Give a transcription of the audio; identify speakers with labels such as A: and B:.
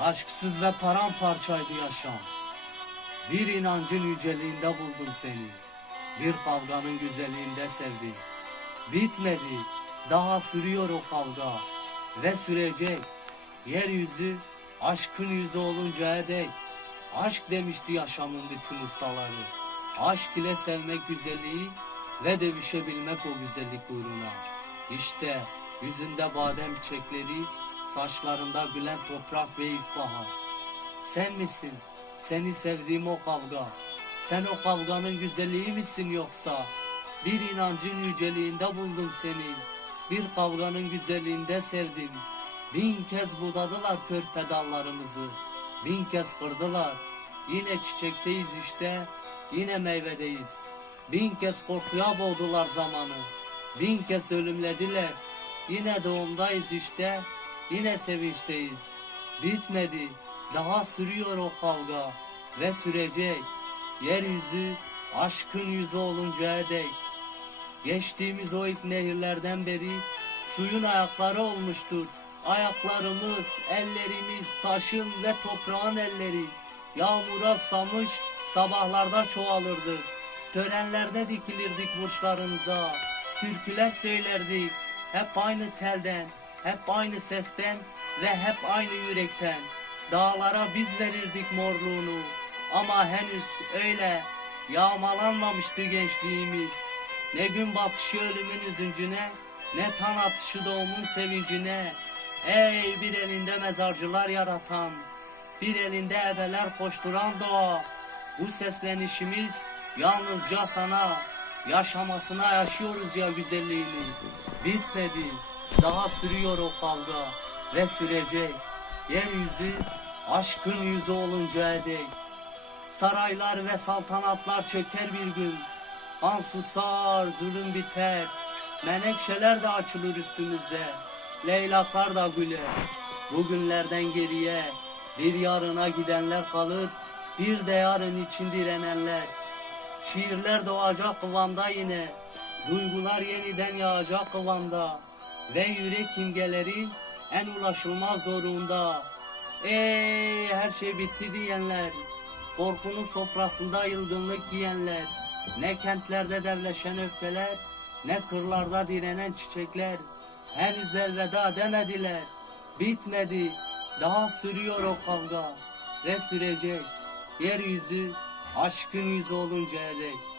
A: Aşksız ve paramparçaydı yaşam. Bir inancın yüceliğinde buldum seni. Bir kavganın güzelliğinde sevdim. Bitmedi, daha sürüyor o kavga. Ve sürecek. Yeryüzü aşkın yüzü oluncaya dek. Aşk demişti yaşamın bütün ustaları. Aşk ile sevmek güzelliği ve dövüşebilmek o güzellik uğruna. İşte yüzünde badem çiçekleri, saçlarında gülen toprak ve ilkbahar. Sen misin? Seni sevdiğim o kavga. Sen o kavganın güzelliği misin yoksa? Bir inancın yüceliğinde buldum seni. Bir kavganın güzelliğinde sevdim. Bin kez budadılar kör pedallarımızı. Bin kez kırdılar. Yine çiçekteyiz işte. Yine meyvedeyiz. Bin kez korkuya boğdular zamanı. Bin kez ölümlediler. Yine doğumdayız işte. Yine sevinçteyiz. Bitmedi. Daha sürüyor o kavga. Ve sürecek. Yeryüzü aşkın yüzü oluncaya dek. Geçtiğimiz o ilk nehirlerden beri suyun ayakları olmuştur. Ayaklarımız, ellerimiz, taşın ve toprağın elleri. Yağmura samış sabahlarda çoğalırdık. Törenlerde dikilirdik burçlarınıza. Türküler söylerdik. Hep aynı telden, hep aynı sesten ve hep aynı yürekten. Dağlara biz verirdik morluğunu. Ama henüz öyle yağmalanmamıştı gençliğimiz. Ne gün batışı ölümün üzüncüne, ne tan atışı doğumun sevincine. Ey bir elinde mezarcılar yaratan, bir elinde ebeler koşturan doğa. Bu seslenişimiz yalnızca sana, yaşamasına yaşıyoruz ya güzelliğini. Bitmedi, daha sürüyor o kavga ve sürecek. Yeryüzü aşkın yüzü oluncaya dek. Saraylar ve saltanatlar çöker bir gün. Kan susar, zulüm biter. Menekşeler de açılır üstümüzde. Leylaklar da güler. Bugünlerden geriye bir yarına gidenler kalır. Bir de yarın için direnenler. Şiirler doğacak kıvamda yine. Duygular yeniden yağacak kıvamda. Ve yürek imgeleri en ulaşılmaz zorunda. Ey her şey bitti diyenler. Korkunun sofrasında yılgınlık yiyenler. Ne kentlerde devleşen öfkeler. Ne kırlarda direnen çiçekler. Henüz elveda demediler. Bitmedi. Daha sürüyor o kavga. Ve sürecek. Yeryüzü aşkın yüzü oluncaya dek.